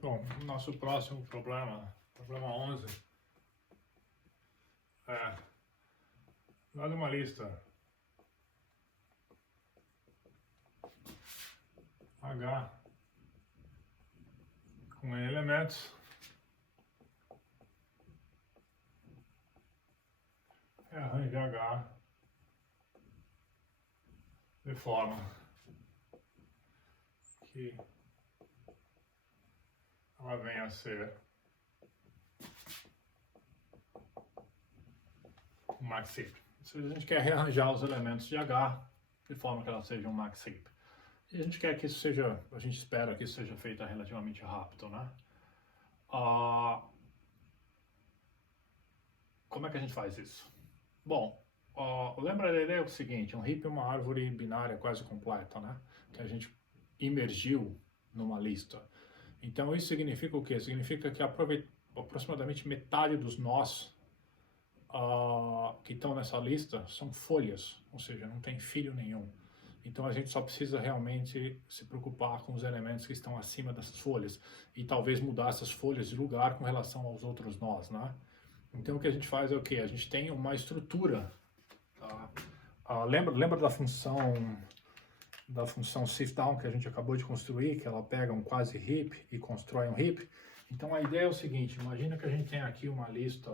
Bom, nosso próximo problema 11, é dada uma lista H com N elementos, arranje H de forma que ela venha a ser um max heap. Se a gente quer rearranjar os elementos de H de forma que ela seja um max heap. E a gente quer que isso seja, a gente espera que isso seja feito relativamente rápido, né? Como é que a gente faz isso? Bom, lembra da ideia é o seguinte, um heap é uma árvore binária quase completa, né? Que a gente imergiu numa lista. Então isso significa o quê? Significa que aproximadamente metade dos nós que estão nessa lista são folhas, ou seja, não tem filho nenhum. Então a gente só precisa realmente se preocupar com os elementos que estão acima dessas folhas e talvez mudar essas folhas de lugar com relação aos outros nós, né? Então o que a gente faz é o quê? A gente tem uma estrutura, tá? Lembra da função sift down que a gente acabou de construir, que ela pega um quase heap e constrói um heap? Então a ideia é o seguinte, imagina que a gente tem aqui uma lista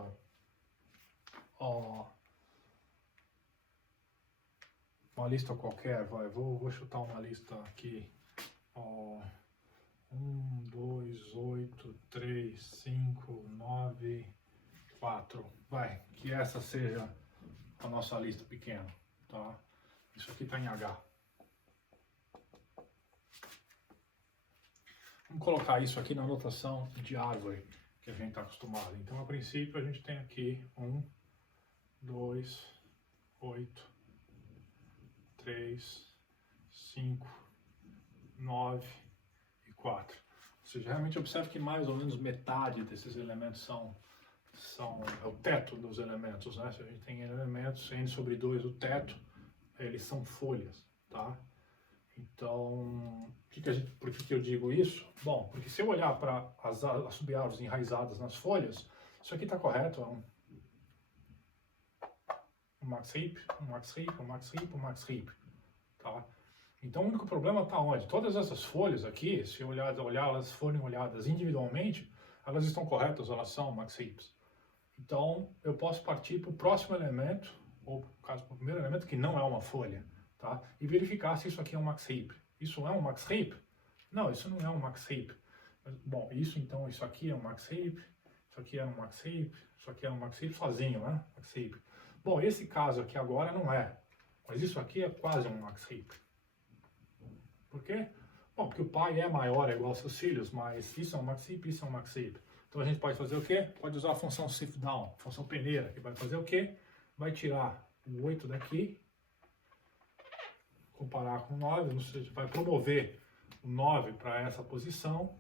qualquer, vou chutar uma lista aqui, 1, 2, 8, 3, 5, 9, 4, que essa seja a nossa lista pequena, tá? Isso aqui está em H. Vamos colocar isso aqui na notação de árvore que a gente está acostumado. Então, a princípio, a gente tem aqui 1, 2, 8, 3, 5, 9 e 4. Ou seja, realmente observe que mais ou menos metade desses elementos são o teto dos elementos, né? Se a gente tem elementos, n sobre 2, o teto, eles são folhas, tá? Então, por que eu digo isso? Bom, porque se eu olhar para as sub-árvores enraizadas nas folhas, isso aqui está correto, é um max heap, um max heap, um max heap, um max heap, tá? Então o único problema está onde? Todas essas folhas aqui, se eu elas forem olhadas individualmente, elas estão corretas, elas são max heaps. Então eu posso partir para o próximo elemento, ou no caso para o primeiro elemento que não é uma folha, tá? E verificar se isso aqui é um max heap. Isso é um max heap? Não, isso não é um max heap. Bom, isso aqui é um max heap, isso aqui é um max heap, isso aqui é um max heap sozinho, né? Max heap. Bom, esse caso aqui agora não é, mas isso aqui é quase um max heap. Por quê? Bom, porque o pai é maior, é igual aos seus filhos, mas isso é um max heap, isso é um max heap. Então a gente pode fazer o quê? Pode usar a função sift down, função peneira, que vai fazer o quê? Vai tirar o 8 daqui, comparar com o 9, ou seja, vai promover o 9 para essa posição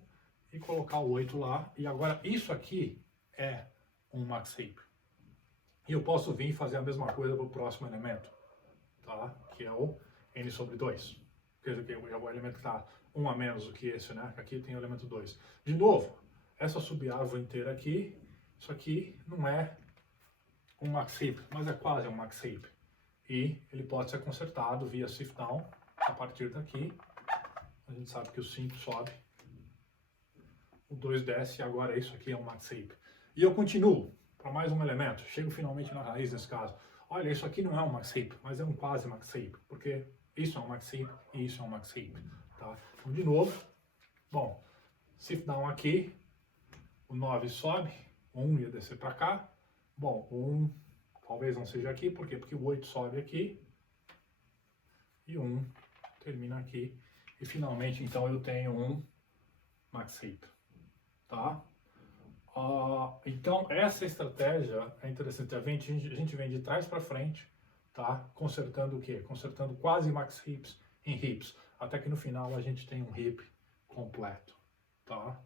e colocar o 8 lá. E agora isso aqui é um max heap. E eu posso vir e fazer a mesma coisa para o próximo elemento, tá? Que é o n sobre 2. Quer dizer, que é o elemento que está 1 a menos do que esse, né? Aqui tem o elemento 2. De novo, essa sub-árvore inteira aqui, isso aqui não é um max heap, mas é quase um max heap. E ele pode ser consertado via sift down a partir daqui. A gente sabe que o 5 sobe, o 2 desce, e agora isso aqui é um max heap. E eu continuo para mais um elemento, chego finalmente na raiz desse caso. Olha, isso aqui não é um max heap, mas é um quase max heap, porque isso é um max heap e isso é um max heap, tá? Então, de novo, bom, sift down aqui, o 9 sobe, o 1 ia descer para cá. Bom, o 1 talvez não seja aqui, por quê? Porque o 8 sobe aqui e o 1 termina aqui. E finalmente, então, eu tenho um max heap, tá? Então, essa estratégia é interessante. A gente vem de trás para frente, tá? Consertando o quê? Consertando quase max heaps em heaps, até que no final a gente tem um heap completo, tá?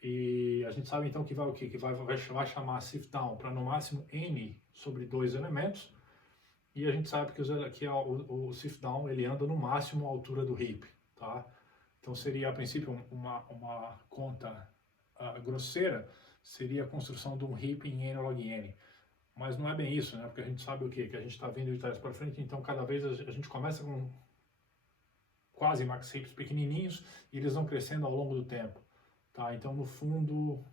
E a gente sabe então que vai o quê? Que vai chamar sift down para no máximo n sobre 2 elementos. E a gente sabe que o sift down ele anda no máximo a altura do heap, tá? Então seria a princípio uma conta grosseira seria a construção de um heap em n log n. Mas não é bem isso, né? Porque a gente sabe o quê? Que a gente está vindo de trás para frente, então cada vez a gente começa com quase max heaps pequenininhos e eles vão crescendo ao longo do tempo, tá? Então, no fundo,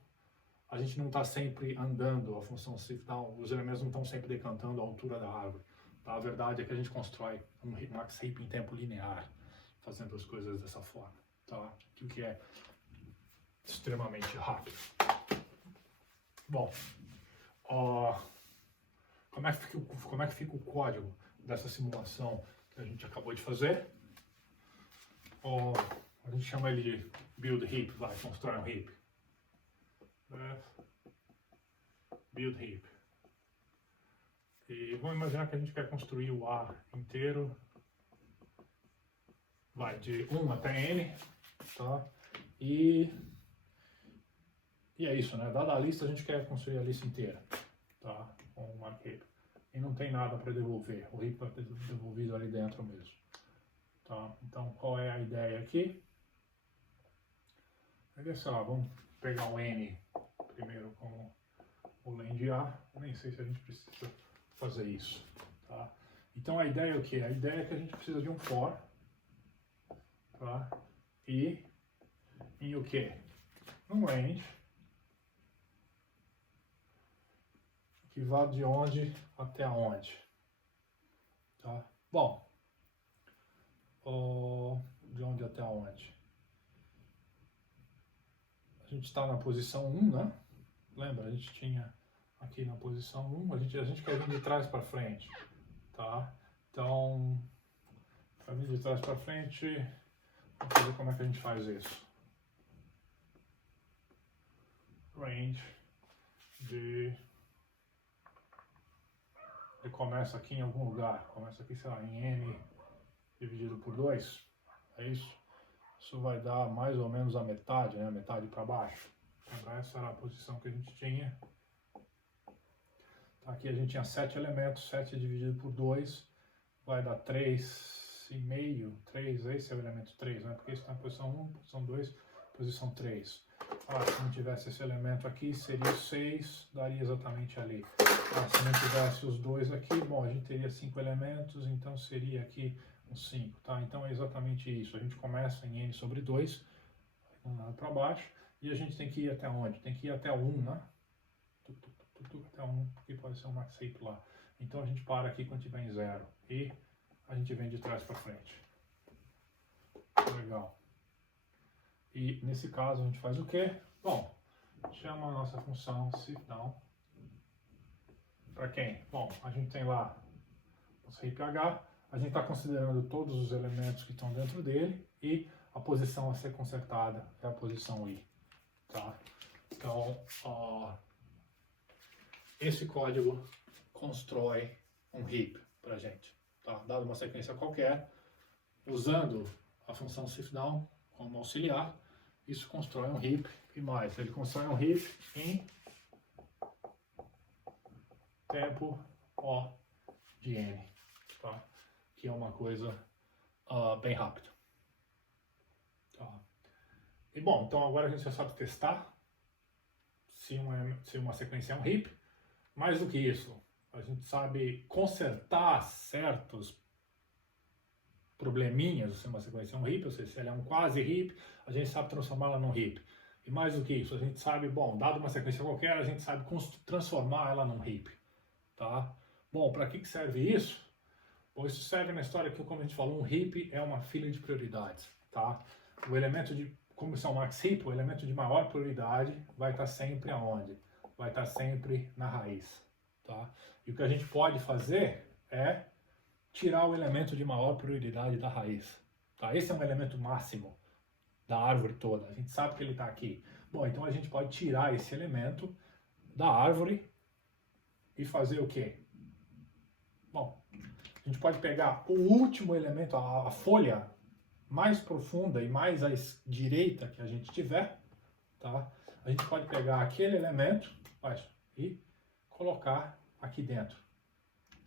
a gente não está sempre andando a função shift down, os elementos não estão sempre decantando a altura da árvore, tá? A verdade é que a gente constrói um max heap em tempo linear, fazendo as coisas dessa forma, tá? O que é extremamente rápido. Bom, como é que fica o código dessa simulação que a gente acabou de fazer? A gente chama ele de build heap, vai, constrói um heap. Build heap. E vamos imaginar que a gente quer construir o A inteiro, vai de 1 até N, tá? E é isso, né? Dada a lista, a gente quer construir a lista inteira, tá? Com um arquivo. E não tem nada para devolver, o heap vai ter devolvido ali dentro mesmo. Tá? Então, qual é a ideia aqui? A ideia é, sei lá, vamos pegar o N primeiro com o len de A, nem sei se a gente precisa fazer isso, tá? Então a ideia é o que? A ideia é que a gente precisa de um for, tá? E em o que? Um range que vá de onde até onde, tá? Bom, de onde até onde? A gente está na posição 1, né? Lembra, a gente tinha aqui na posição 1, a gente quer vir de trás para frente, tá? Então, para vir de trás para frente, vamos ver como é que a gente faz isso. Range de começa aqui em algum lugar, começa aqui, sei lá, em n dividido por 2, é isso? Isso vai dar mais ou menos a metade, né? Metade para baixo. Essa era a posição que a gente tinha. Aqui a gente tinha 7 elementos, 7 dividido por 2 vai dar 3,5, 3, esse é o elemento 3, né? Porque isso está na posição 1, posição 2, posição 3. Se não tivesse esse elemento aqui, seria 6, daria exatamente ali. Se não tivesse os dois aqui, bom, a gente teria 5 elementos, então seria aqui um 5, tá? Então é exatamente isso. A gente começa em n sobre 2, um lado para baixo, e a gente tem que ir até onde? Tem que ir até 1, né? Até 1, porque pode ser um max heap lá. Então a gente para aqui quando tiver em 0, e a gente vem de trás para frente. Legal. E nesse caso a gente faz o quê? Bom, chama a nossa função shiftDown. Para quem? Bom, a gente tem lá o heap h, a gente está considerando todos os elementos que estão dentro dele e a posição a ser consertada é a posição i, tá? Então, esse código constrói um heap para a gente, tá? Dado uma sequência qualquer, usando a função shiftDown como auxiliar, isso constrói um heap e mais. Ele constrói um heap em tempo O de n, tá? Que é uma coisa bem rápida. Tá? E bom, então agora a gente já sabe testar se uma sequência é um heap. Mais do que isso, a gente sabe consertar certos probleminhas se uma sequência é um heap, ou seja, se ela é um quase heap, a gente sabe transformá-la num heap. E mais do que isso, a gente sabe, bom, dado uma sequência qualquer, a gente sabe transformar ela num heap. Tá? Bom, para que serve isso? Bom, isso serve na história que, como a gente falou, um heap é uma fila de prioridades. Tá? O elemento de, como isso é um max heap, o elemento de maior prioridade vai estar sempre aonde? Vai estar sempre na raiz. Tá? E o que a gente pode fazer é tirar o elemento de maior prioridade da raiz. Tá? Esse é um elemento máximo da árvore toda. A gente sabe que ele está aqui. Bom, então a gente pode tirar esse elemento da árvore e fazer o quê? Bom, a gente pode pegar o último elemento, a folha mais profunda e mais à direita que a gente tiver, tá? A gente pode pegar aquele elemento e colocar aqui dentro,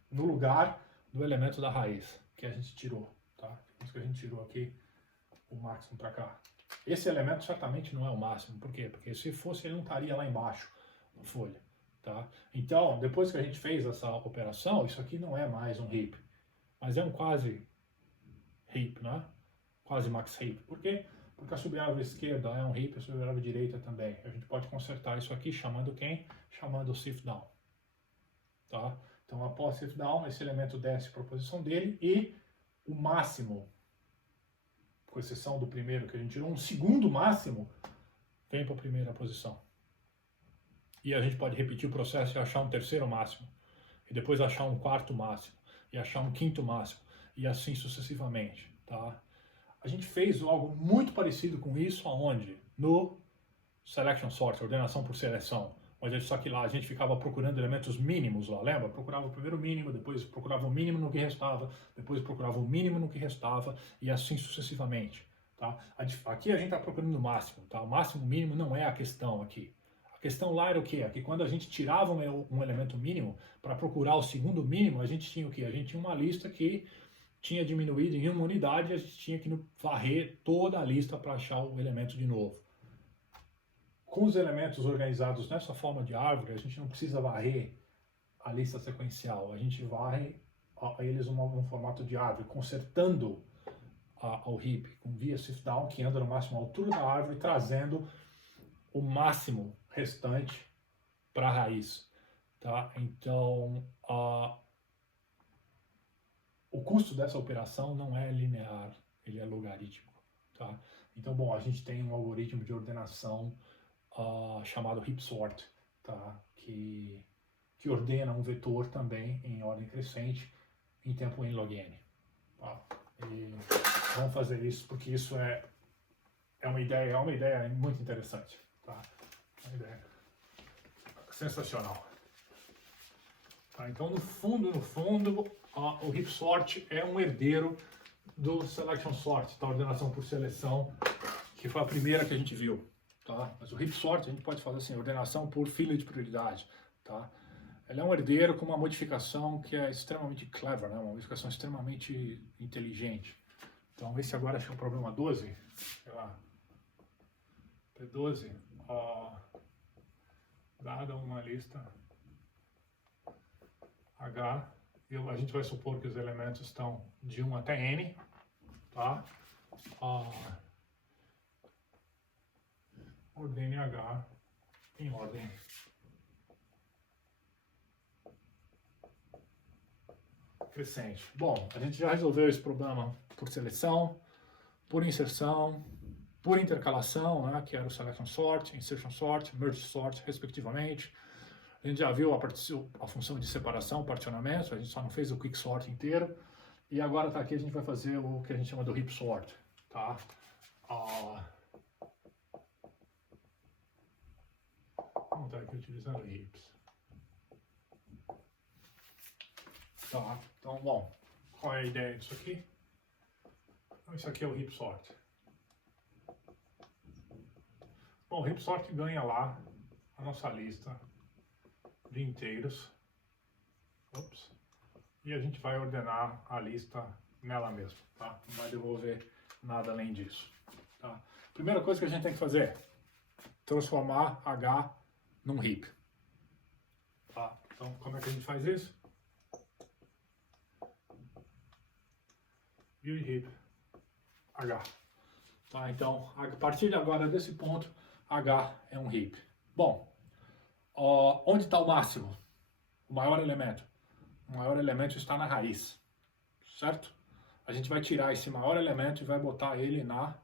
no lugar do elemento da raiz que a gente tirou, tá? Por isso que a gente tirou aqui o máximo para cá. Esse elemento certamente não é o máximo. Por quê? Porque se fosse, ele não estaria lá embaixo na folha. Tá? Então, depois que a gente fez essa operação, isso aqui não é mais um heap, mas é um quase heap, né? Quase max heap. Por quê? Porque a subárvore esquerda é um heap, a subárvore direita também. A gente pode consertar isso aqui chamando quem? Chamando o sift down. Tá? Então, após sift down, esse elemento desce para a posição dele e o máximo, com exceção do primeiro que a gente tirou, um segundo máximo, vem para a primeira posição. E a gente pode repetir o processo e achar um terceiro máximo, e depois achar um quarto máximo, e achar um quinto máximo, e assim sucessivamente. Tá? A gente fez algo muito parecido com isso aonde? No Selection Sort, ordenação por seleção. Só que lá a gente ficava procurando elementos mínimos lá, lembra? Procurava o primeiro mínimo, depois procurava o mínimo no que restava, depois procurava o mínimo no que restava, e assim sucessivamente. Tá? Aqui a gente está procurando o máximo. Tá? O máximo, o mínimo não é a questão aqui. A questão lá era o quê? É que quando a gente tirava um elemento mínimo, para procurar o segundo mínimo, a gente tinha o quê? A gente tinha uma lista que tinha diminuído em uma unidade, a gente tinha que varrer toda a lista para achar o elemento de novo. Com os elementos organizados nessa forma de árvore, a gente não precisa varrer a lista sequencial, a gente varre eles num formato de árvore, consertando o heap via sift down, que anda no máximo altura da árvore, trazendo o máximo restante para a raiz. Tá? Então, o custo dessa operação não é linear, ele é logarítmico. Tá? Então, bom, a gente tem um algoritmo de ordenação chamado heap sort, tá? que ordena um vetor também em ordem crescente em tempo n log n. Tá? E vamos fazer isso porque isso é uma ideia muito interessante. Tá? Uma ideia sensacional. Tá? Então, no fundo, o heap sort é um herdeiro do selection sort, tá? Ordenação por seleção, que foi a primeira que a gente viu. Tá? Mas o heap sort a gente pode fazer assim, ordenação por fila de prioridade. Tá? Ele é um herdeiro com uma modificação que é extremamente clever, né? Uma modificação extremamente inteligente. Então esse agora acho que é o problema 12, sei lá, P12, dada uma lista H, a gente vai supor que os elementos estão de 1 até N, tá? Ordene H em ordem crescente. Bom, a gente já resolveu esse problema por seleção, por inserção, por intercalação, né, que era o selection sort, insertion sort, merge sort, respectivamente. A gente já viu a função de separação, particionamento, a gente só não fez o quick sort inteiro. E agora tá aqui, a gente vai fazer o que a gente chama do heap sort. Tá? Vamos estar aqui utilizando heaps. Tá, então, bom, qual é a ideia disso aqui? Então, isso aqui é o heap sort. Bom, o heap sort ganha lá a nossa lista de inteiros. Ops. E a gente vai ordenar a lista nela mesma, tá? Não vai devolver nada além disso. Tá? Primeira coisa que a gente tem que fazer, transformar H num heap. Tá? Então, como é que a gente faz isso? View heap H. Tá? Então, a partir de agora, desse ponto, H é um heap. Bom, onde está o máximo? O maior elemento? O maior elemento está na raiz, certo? A gente vai tirar esse maior elemento e vai botar ele na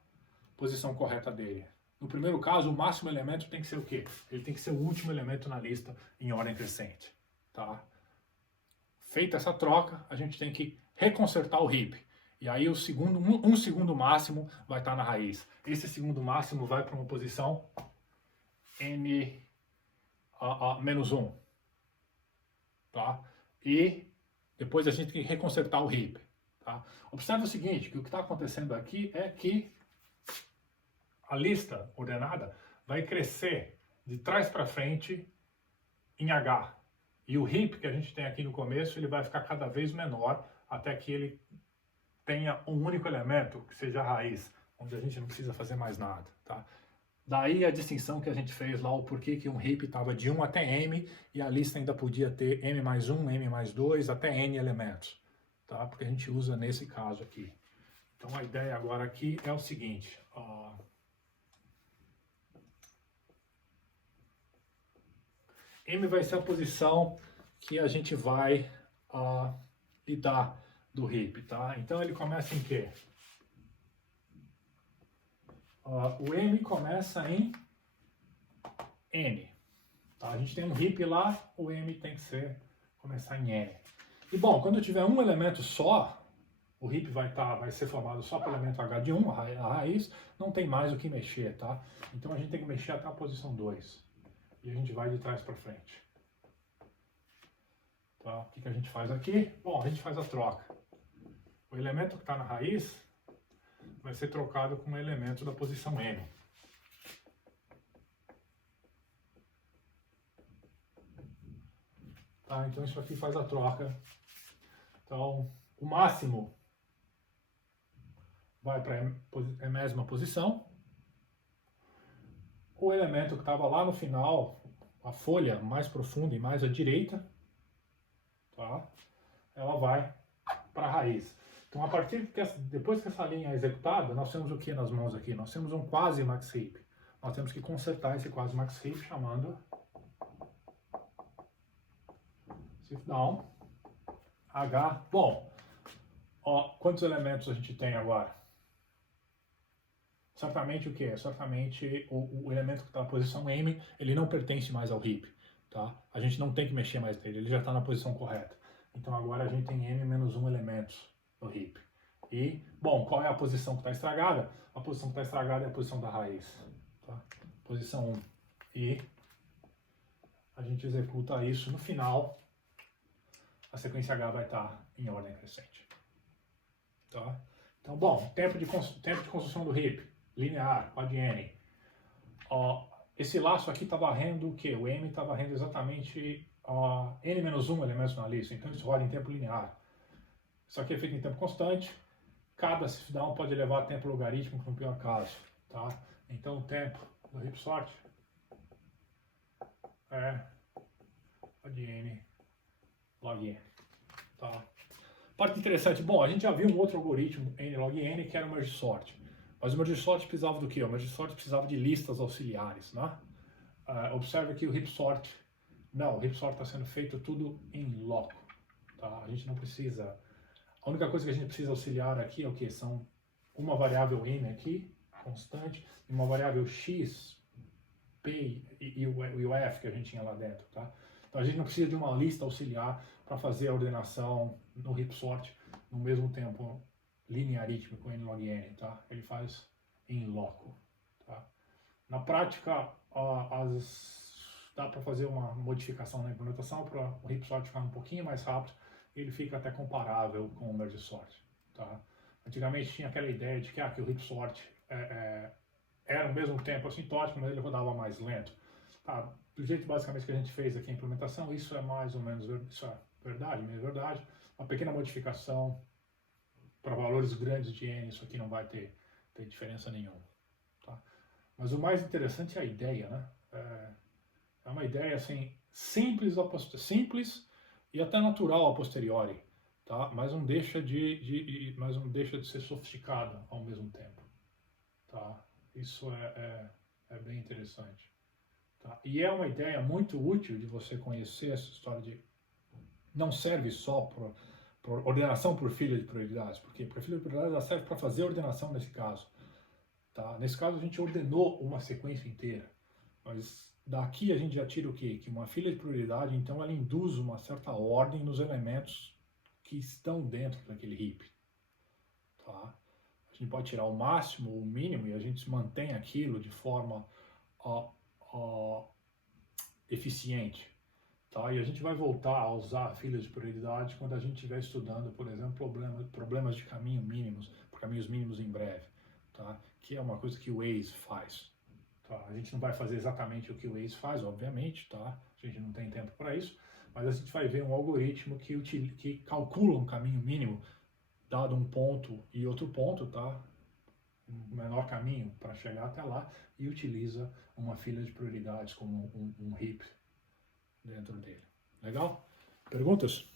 posição correta dele. No primeiro caso, o máximo elemento tem que ser o quê? Ele tem que ser o último elemento na lista em ordem crescente. Tá? Feita essa troca, a gente tem que reconsertar o heap. E aí um segundo máximo vai estar na raiz. Esse segundo máximo vai para uma posição n menos 1. Tá? E depois a gente tem que reconsertar o heap. Tá? Observe o seguinte, que o que está acontecendo aqui é que a lista ordenada vai crescer de trás para frente em H. E o heap que a gente tem aqui no começo, ele vai ficar cada vez menor até que ele tenha um único elemento que seja a raiz. onde a gente não precisa fazer mais nada, tá? Daí a distinção que a gente fez lá, o porquê que um heap estava de 1 até m e a lista ainda podia ter m mais 1, m mais 2, até n elementos, tá? Porque a gente usa nesse caso aqui. Então a ideia agora aqui é o seguinte, m vai ser a posição que a gente vai lidar do heap, tá? Então ele começa em quê? O m começa em n. Tá? A gente tem um heap lá, o m tem que começar em n. E bom, quando eu tiver um elemento só, o heap vai ser formado só pelo elemento h de 1, a raiz, não tem mais o que mexer, tá? Então a gente tem que mexer até a posição 2. E a gente vai de trás para frente. Tá? O que a gente faz aqui? Bom, a gente faz a troca. O elemento que está na raiz vai ser trocado com um elemento da posição m. Tá? Então isso aqui faz a troca. Então, o máximo vai para a enésima posição. O elemento que estava lá no final, a folha mais profunda e mais à direita, tá? Ela vai para a raiz. Então, depois que essa linha é executada, nós temos o que nas mãos aqui? Nós temos um quase max heap. Nós temos que consertar esse quase max heap chamando shift down h. Bom, quantos elementos a gente tem agora? Certamente o que? Certamente o elemento que está na posição m, ele não pertence mais ao heap. Tá? A gente não tem que mexer mais nele, ele já está na posição correta. Então agora a gente tem m menos 1 elementos no heap. E, bom, qual é a posição que está estragada? A posição que está estragada é a posição da raiz. Tá? Posição 1. E a gente executa isso no final. A sequência H vai estar em ordem crescente. Tá? Então, bom, tempo de construção do heap, linear, pode n. Esse laço aqui está varrendo o quê? O m está varrendo exatamente n-1 elementos na lista, então isso roda em tempo linear. Isso aqui é feito em tempo constante. Cada shift down pode levar a tempo logarítmico no pior caso. Tá? Então o tempo do heap sort é pode n log n. Tá? Parte interessante, bom, a gente já viu um outro algoritmo n log n que era o merge sort. Mas o merge sort precisava do quê? O merge sort precisava de listas auxiliares, né? Observe que o heap sort, não, o heap sort está sendo feito tudo em loco. Tá? A gente não precisa, a única coisa que a gente precisa auxiliar aqui é o que? São uma variável n aqui, constante, e uma variável x, p e o f que a gente tinha lá dentro, tá? Então a gente não precisa de uma lista auxiliar para fazer a ordenação no heap sort no mesmo tempo linearítico n log n, tá? Ele faz em loco, tá? Na prática, dá para fazer uma modificação na implementação para o heap sort ficar um pouquinho mais rápido e ele fica até comparável com o merge sort, tá? Antigamente tinha aquela ideia de que o heap sort era ao mesmo tempo assintótico, mas ele rodava mais lento. Tá? Do jeito basicamente que a gente fez aqui a implementação, isso é mais ou menos isso é verdade, meio verdade. Uma pequena modificação para valores grandes de n, isso aqui não vai ter diferença nenhuma. Tá? Mas o mais interessante é a ideia, né? É uma ideia assim simples e até natural a posteriori, tá? Mas não deixa de ser sofisticado ao mesmo tempo, tá? Isso é bem interessante. Tá? E é uma ideia muito útil de você conhecer essa história de não serve só para ordenação por filha de prioridades, porque por filha de prioridades ela serve para fazer ordenação nesse caso. Tá? Nesse caso a gente ordenou uma sequência inteira, mas daqui a gente já tira o quê? Que uma filha de prioridade, então ela induz uma certa ordem nos elementos que estão dentro daquele heap. Tá? A gente pode tirar o máximo ou o mínimo e a gente mantém aquilo de forma eficiente. Tá? E a gente vai voltar a usar filhas de prioridade quando a gente estiver estudando, por exemplo, problemas de caminhos mínimos em breve. Tá? Que é uma coisa que o Waze faz. Tá? A gente não vai fazer exatamente o que o Waze faz, obviamente, tá? A gente não tem tempo para isso, mas a gente vai ver um algoritmo que calcula um caminho mínimo dado um ponto e outro ponto, tá? o menor caminho para chegar até lá e utiliza uma fila de prioridades como um heap dentro dele. Legal? Perguntas?